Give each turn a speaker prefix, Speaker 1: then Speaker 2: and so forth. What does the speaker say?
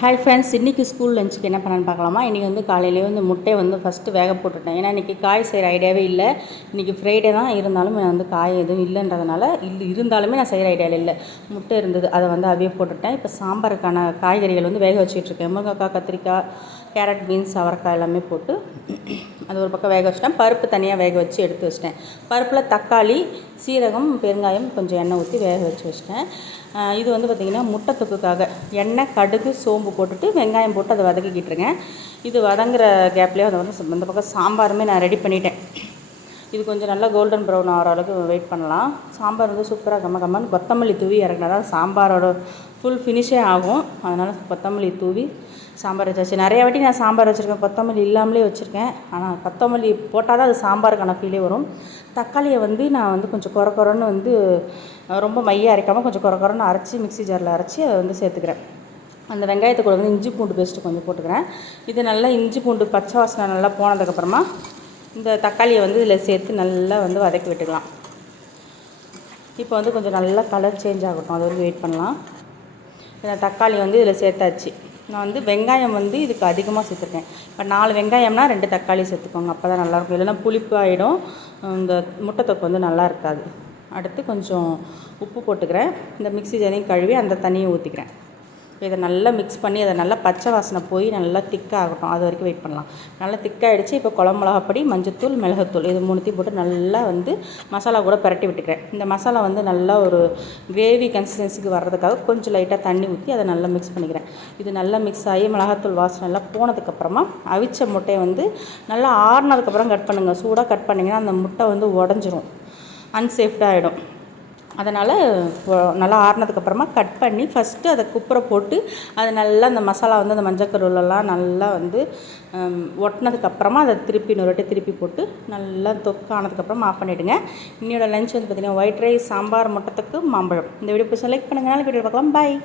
Speaker 1: Hi friends இன்றைக்கி school லஞ்சுக்கு என்ன பண்ணேன்னு பார்க்கலாமா? இன்றைக்கி வந்து காலையிலேயே வந்து முட்டையை வந்து ஃபஸ்ட்டு வேக போட்டுட்டேன். ஏன்னா இன்றைக்கி காய் செய்கிற ஐடியாவே இல்லை. இன்றைக்கி ஃப்ரைடே தான். இருந்தாலும் நான் வந்து காய் எதுவும் இல்லைன்றதுனால இல்லை இருந்தாலுமே நான் செய்கிற ஐடியாவில் இல்லை. முட்டை இருந்தது அதை வந்து அவிய போட்டுட்டேன். இப்போ சாம்பாருக்கான காய்கறிகள் வந்து வேக வச்சுட்ருக்கேன் முருங்கைக்காய் கத்திரிக்காய் கேரட் பீன்ஸ் அவரைக்காய் எல்லாமே போட்டு அது ஒரு பக்கம் வேக வச்சிட்டேன். பருப்பு தனியாக வேக வச்சு எடுத்து வச்சிட்டேன். பருப்பில் தக்காளி சீரகம் பெருங்காயம் கொஞ்சம் எண்ணெய் ஊற்றி வேக வச்சு வச்சிட்டேன். இது வந்து பார்த்திங்கன்னா முட்டை தொக்குக்காக. எண்ணெய் கடுகு சோம்பு போட்டுட்டு வெங்காயம் போட்டு அதை வதக்கிக்கிட்டுருங்க. இது வதங்குற கேப்லேயே அதை வந்து இந்த பக்கம் சாம்பாருமே நான் ரெடி பண்ணிட்டேன். இது கொஞ்சம் நல்லா கோல்டன் ப்ரௌன் ஆகிற அளவுக்கு வெயிட் பண்ணலாம். சாம்பார் வந்து சூப்பராக கம்ம கம்மன்னு கொத்தமல்லி தூவி இறக்குனா தான் சாம்பாரோட ஃபுல் ஃபினிஷே ஆகும். அதனால் கொத்தமல்லி தூவி சாம்பார் வச்சாச்சு. நிறைய வாட்டி நான் சாம்பார் வச்சுருக்கேன். கொத்தமல்லி இல்லாமலே வச்சுருக்கேன். ஆனால் கொத்தமல்லி போட்டால் தான் அது சாம்பாருக்கான ஃபீலே வரும். தக்காளியை வந்து நான் வந்து கொஞ்சம் குறை குறைன்னு வந்து ரொம்ப மையாக அரைக்காமல் கொஞ்சம் குறை குறைன்னு அரைச்சி மிக்ஸி ஜாரில் அரைச்சி அதை வந்து சேர்த்துக்கிறேன். அந்த வெங்காயத்தை கூட வந்து இஞ்சி பூண்டு பேஸ்ட்டு கொஞ்சம் போட்டுக்கிறேன். இது நல்லா இஞ்சி பூண்டு பச்சை வாசனை நல்லா போனதுக்கப்புறமா இந்த தக்காளியை வந்து இதில் சேர்த்து நல்லா வந்து வதக்கி விட்டுக்கலாம். இப்போ வந்து கொஞ்சம் நல்லா கலர் சேஞ்ச் ஆகட்டும். அது வரைக்கும் வெயிட் பண்ணலாம். இந்த தக்காளி வந்து இதில் சேர்த்தாச்சு. நான் வந்து வெங்காயம் வந்து இதுக்கு அதிகமாக சேர்த்துருக்கேன். இப்போ நாலு வெங்காயம்னா ரெண்டு தக்காளி சேர்த்துக்கோங்க. அப்போ தான் நல்லாயிருக்கும். இல்லைன்னா புளிப்பு ஆகிடும் இந்த முட்டை தொக்கு வந்து நல்லா இருக்காது. அடுத்து கொஞ்சம் உப்பு போட்டுக்கிறேன். இந்த மிக்ஸி ஜனையும் கழுவி அந்த தண்ணியை ஊற்றிக்கிறேன் இதை நல்லா மிக்ஸ் பண்ணி அதை நல்லா பச்சை வாசனை போய் நல்லா திக்காக ஆகட்டும். அது வரைக்கும் வெயிட் பண்ணலாம். நல்லா திக்காகிடுச்சு இப்போ குழம்பு மிளகாப்பொடி மஞ்சத்தூள் மிளகுத்தூள் இது மூணுத்தையும் போட்டு நல்லா வந்து மசாலா கூட பரட்டி விட்டுக்கிறேன். இந்த மசாலா வந்து நல்லா ஒரு கிரேவி கன்சிஸ்டன்சிக்கு வர்றதுக்காக கொஞ்சம் லைட்டாக தண்ணி ஊற்றி அதை நல்லா மிக்ஸ் பண்ணிக்கிறேன். இது நல்லா மிக்ஸ் ஆகி மிளகாத்தூள் வாசனை எல்லாம் போனதுக்கப்புறமா அவிச்ச முட்டையை வந்து நல்லா ஆறுனதுக்கப்புறம் கட் பண்ணுங்கள் சூடாக கட் பண்ணிங்கன்னா அந்த முட்டை வந்து உடஞ்சிரும். அன்சேஃப்டாக ஆகிடும் அதனால் நல்லா ஆறுனதுக்கப்புறமா கட் பண்ணி ஃபஸ்ட்டு அதை குப்புற போட்டு அது நல்லா அந்த மசாலா வந்து அந்த மஞ்சக்கருவிலலாம் நல்லா வந்து ஒட்டினதுக்கப்புறமா அதை திருப்பி இன்னொரு வாட்டி திருப்பி போட்டு நல்லா தொக்கானதுக்கப்புறம் ஆஃப் பண்ணிவிடுங்க இன்னையோட லஞ்ச் வந்து பார்த்திங்கன்னா ஒயிட் ரைஸ் சாம்பார் முட்டத்துக்கு மாம்பழம். இந்த வீடியோ செலக்ட் பண்ணுங்கள் வீடியோ பார்க்கலாம். பாய்